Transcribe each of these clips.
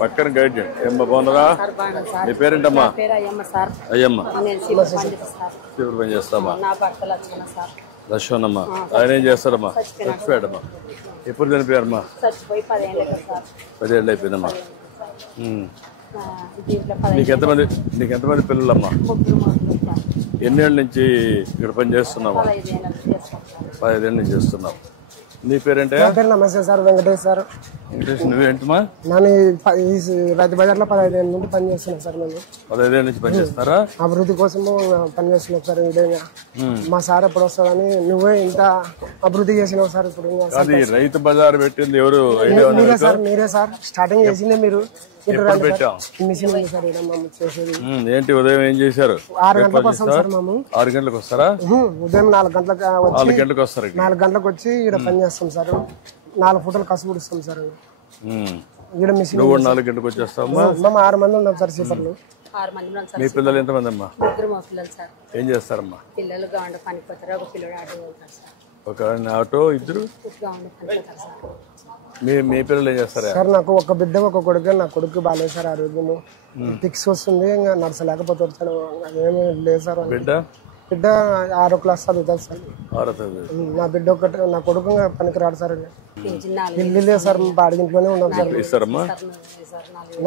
పక్కన గైడ్ ఏమ్మా బాగున్నారా? నీ పేరేంటమ్మా? అయ్యమ్మ తీవ్ర పని చేస్తామా? లక్ష్మణమ్మా. ఆయన ఏం చేస్తారమ్మా? చచ్చిపోయాడమ్మా. ఎప్పుడు చనిపోయారమ్మా? 10 ఏళ్ళు అయిపోయిందమ్మా. నీకెంతమంది పిల్లలమ్మా? ఎన్నేళ్ళ నుంచి ఇక్కడ పని చేస్తున్నావా? 15 ఏళ్ళ నుంచి చేస్తున్నావు. నీ పేరేంటే? నమస్తే సార్, వెంకటేష్ సార్. వెంకటేష్, నువ్వేంటమ్మా? నేను రైతు బజార్లో 15 ఏళ్ళ నుండి పని చేస్తున్నాను సార్. నేను 15 ఏళ్ళ నుంచి పని చేస్తారా? అభివృద్ధి కోసము పని చేస్తున్నావు సార్. ఇదేగా మా సార్ ఎప్పుడు వస్తాడని, నువ్వే ఇంత అభివృద్ధి చేసినావు సార్. ఇప్పుడు అది రైతు బజార్ పెట్టింది ఎవరు? మీరే సార్ స్టార్టింగ్ చేసిందే మీరు. మిషన్ ఉంది సార్ చేసేది. ఏంటి ఉదయం ఏం చేశారు? 6 గంటలకు వస్తాం సార్. మేము 6 గంటలకు వస్తారా? ఉదయం 4 గంటలకు 4 గంటలకు వస్తారు. 4 గంటలకు వచ్చి ఇక్కడ పని చేస్తాం సార్. 4 ఫుటలు కసుపు ఇస్తాం సార్. ఇక్కడ మిషన్ 4 గంటలకు వచ్చేస్తామా? మేము 6 మంది ఉన్నాం సార్. సీపర్లు 6 మంది ఉన్నాం సార్. మీ పిల్లలు ఎంతమంది అమ్మా? 3 మా పిల్లలు సార్. ఏం చేస్తారమ్మా? పిల్లలు గౌండ పనికి పోతారు. ఒక పిల్లడు ఆటో పోతారు సార్. ఒక ఆటో, ఇద్దరు గౌండ పనికి పోతారు సార్. మీ పిల్లలు ఏం చేస్తారా? సార్ నాకు ఒక బిడ్డ, ఒక కొడుకు. నా కొడుకు బాగాలేదు సార్, ఆరోగ్యము ఫిక్స్ వస్తుంది. ఇంకా నడచలేకపోతే వచ్చాను. అదేమీ లేదు సార్. బిడ్డ 6వ క్లాస్ చదువుతారు సార్. నా బిడ్డ ఒకటి, నా కొడుకు పనికిరాడు సార్. ఇల్లు లేదు సార్, బాడిగింట్లోనే ఉన్నాం సార్.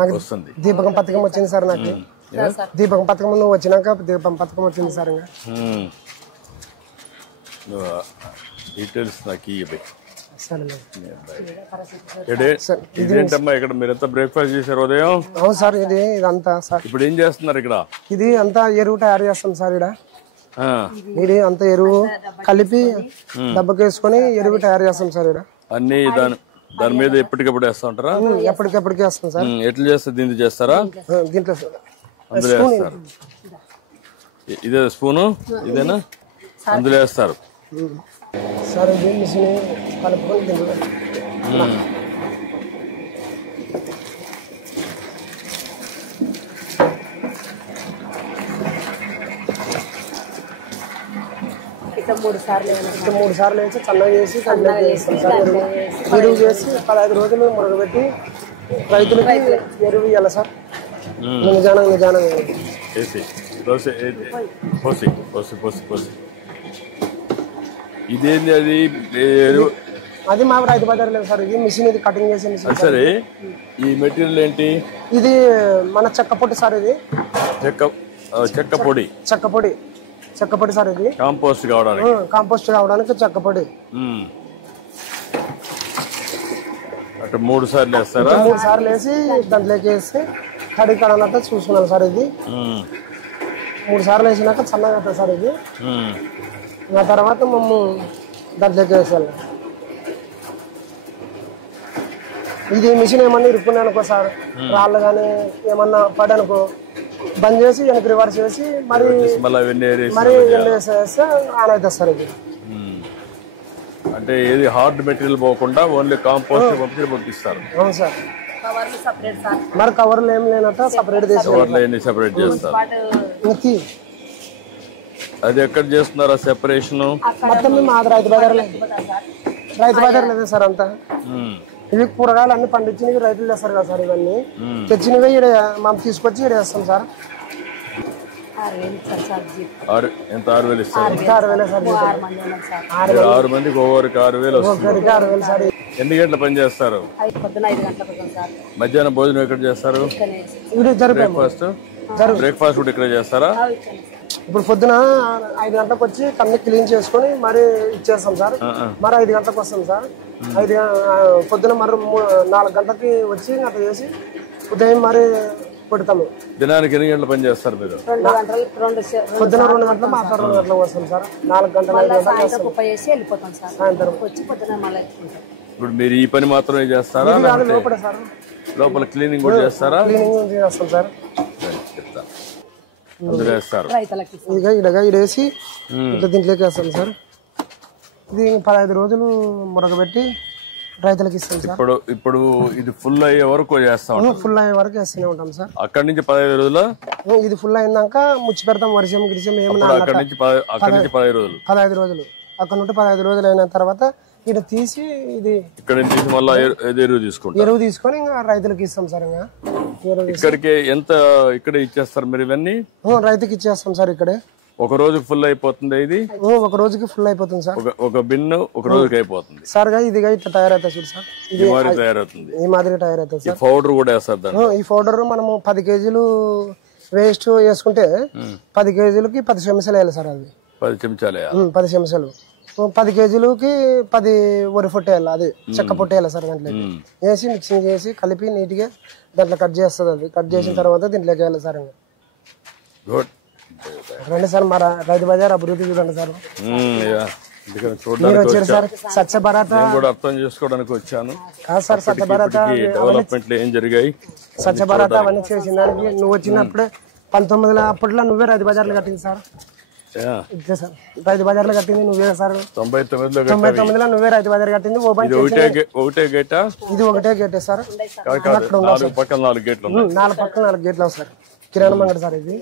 నాకు దీపకం పథకం వచ్చింది సార్. నాకు దీపకం పథకం నువ్వు వచ్చినాక దీపం పథకం వచ్చింది సార్. డీటెయిల్స్ నాకు సార్. ఇదేంటమ్మా ఇక్కడ మీరంతా బ్రేక్ఫాస్ట్ చేశారు ఉదయం? అవును సార్. ఇదంతా సార్. ఇప్పుడు ఏం చేస్తున్నారు ఇక్కడ? ఇది అంతా ఎరువు తయారు చేస్తాం సార్. ఇది అంతా ఎరువు కలిపి దెబ్బకేసుకొని ఎరువు తయారు చేస్తాం సార్. అన్ని దాని మీద ఎప్పటికప్పుడు వేస్తా ఉంటారా? ఎప్పటికెప్పటికి వేస్తాం సార్. ఎట్లా చేస్తారు? దీంట్లో చేస్తారా? దీంట్లో అందులో వేస్తారు. ఇదే స్పూను, ఇదేనా? అందులో వేస్తారు సార్. ఇది మిషన్ కలుపుకొని దీంట్లో ఇట్లా 3 సార్లు వేసి చల్లగా చేసి వేస్తాం సార్. ఎరువు చేసి 15 రోజులు మురగబెట్టి రైతులకి ఎరువు ఇవ్వాలి సార్. నిజానం ఇదేంది? అది మా రైతు బజార్ లేదు సార్. ఇది మిషన్, ఇది కటింగ్ చేసే మిషన్. సరే, ఈ మెటీరియల్ ఏంటి? ఇది మన చెక్క పొడి సార్. ఇది చెక్క పొడి సార్. ఇది కాంపోస్ట్ కావడానికి చెక్క పొడి. అటు 3 సార్లు వేస్తారా? 3 సార్లు వేసి దాంట్లోకి వేసి తడి కడనట్టు చూసుకున్నాను సార్. ఇది 3 సార్లు వేసినాక చల్లగా అవుతుంది సార్. ఇది ఆ తర్వాత మేము దాంట్లోకి వేసాలి. ఇది మిషన్ ఏమన్నా ఇరుక్కున్నాయి అనుకో సార్, రాళ్ళు కానీ ఏమన్నా పడనుకో బంద్ చేసి వెనక్కి రివర్స్ చేసి మరి వేస్తే ఆన్ అవుతుంది సార్. ఇది అంటే ఏది హార్డ్ మెటీరియల్ పోకుండా ఓన్లీ కాంపోస్ట్ పంపిస్తారు. అవును సార్. మరి కవర్లు ఏం లేనట్టు సపరేట్ సెపరేట్ చేస్తారు. అది ఎక్కడ చేస్తున్నారా సెపరేషన్? మొత్తం మేము రైతు బజార్ లేదా సార్. అంతా ఇవి కూరగాయలు అన్ని పండించినవి రైతులు చేస్తారు కదా సార్. ఇవన్నీ తెచ్చినవి మనం తీసుకొచ్చి ఇక్కడ వేస్తాం సార్. 6,000 ఇస్తారు. 6,000 సార్. 6 మందికి ఒక్కొక్కరికి 6,000 వస్తుంది. సార్. ఎన్ని గంటల పని చేస్తారు? మధ్యాహ్నం భోజనం ఎక్కడ చేస్తారు? బ్రేక్ఫాస్ట్ కూడా ఇక్కడ చేస్తారా? ఇప్పుడు పొద్దున 5 గంటలకు వచ్చి కన్ను క్లీన్ చేసుకుని మరి ఇచ్చేస్తాం సార్. మరి 5 గంటలకు వస్తాం సార్. పొద్దున మరి 4 గంటలకి వచ్చి అట్లా చేసి ఉదయం మరి పెడతాము. దినానికి ఎన్ని గంటల పని చేస్తారు మీరు? పొద్దున 2 గంటలు మాత్రం 2 గంటలకు వస్తాం సార్. 4 గంటలు సాయంత్రం. ఇప్పుడు మీరు ఈ పని మాత్రమే చేస్తారా? లోపల క్లీనింగ్ కూడా చేస్తారా? క్లీనింగ్ చేస్తాం సార్. అందులో వేస్తారు. ఇడేసి ఇట్లా దీంట్లోకి వేస్తాం సార్. ఇది 15 రోజులు మురగబెట్టి రైతులకు ఇస్తాం సార్. ఇప్పుడు ఇది ఫుల్ అయ్యే వరకు చేస్తాం. ఫుల్ అయ్యే వరకు వేస్తూనే ఉంటాం సార్. అక్కడి నుంచి 15 రోజులు ఇది ఫుల్ అయినాక ముచ్చి పెడతాం. వర్షం గిరిజం ఏమన్నా 15 రోజులు. అక్కడ నుండి 15 రోజులు అయిన తర్వాత ఇక్కడ తీసి ఇది ఇక్కడ తీసి మళ్ళీ ఎరువు తీసుకుంటారు. ఎరువు తీసుకొని ఇంకా రైతులకు ఇస్తాం సార్. ఇంకా ఎరువు ఇక్కడికి ఎంత ఇక్కడ ఇచ్చేస్తారు మీరు ఇవన్నీ? రైతుకి ఇచ్చేస్తాం సార్. ఇక్కడే ఒక రోజు ఫుల్ అయిపోతుంది. ఇది ఒక రోజుకి ఫుల్ అయిపోతుంది సార్. ఒక బిన్ను ఒక రోజుకి అయిపోతుంది సార్. ఇదిగా ఇట్లా తయారవుతుంది చూడు సార్. ఇది తయారవుతుంది, ఈ మాదిరి తయారవుతుంది సార్. పౌడర్ కూడా వేస్తారు దాన్ని. ఈ పౌడర్ మనము 10 కేజీలు వేస్ట్ వేసుకుంటే 10 కేజీలకి 10 చెంచాలు వేయాలి సార్. అది 10 చెంచాలు 10 చెంచాలు 10 కేజీలకి 10 వరి పొట్టు వేయాలి. అది చెక్క పొట్టు వేయాలి సార్. దాంట్లో వేసి మిక్సింగ్ చేసి కలిపి నీట్గా దాంట్లో కట్ చేస్తుంది. అది కట్ చేసిన తర్వాత దీంట్లోకి వేయాలి సార్. ఇంకా గుడ్. రండి సార్, మా రైతు బజార్ అభివృద్ధి చూడండి సార్. చూడడానికి వచ్చారు సార్. స్వచ్ఛ భారత్ కూడా అర్థం చేసుకోవడానికి వచ్చాను. కాదు సార్, స్వచ్ఛ భారత్ డెవలప్మెంట్లు ఏం జరిగాయి, స్వచ్ఛ భారత్ అవన్నీ చేసిన దానికి నువ్వు వచ్చినప్పుడే 1900 అప్పట్లో నువ్వే రైతు బజార్లు కట్టింది సార్. ఇదే సార్ రైతు బజార్లు కట్టింది నువ్వే సార్. 99లో నువ్వే రైతు బజార్ కట్టింది. ఓపెన్ ఒకటే గేటా? ఇది ఒకటే గేటే సార్. 4 పక్కన 4 గేట్లు 4 పక్కన 4 గేట్లు సార్. కిరాణం అంగడి సార్ ఇది.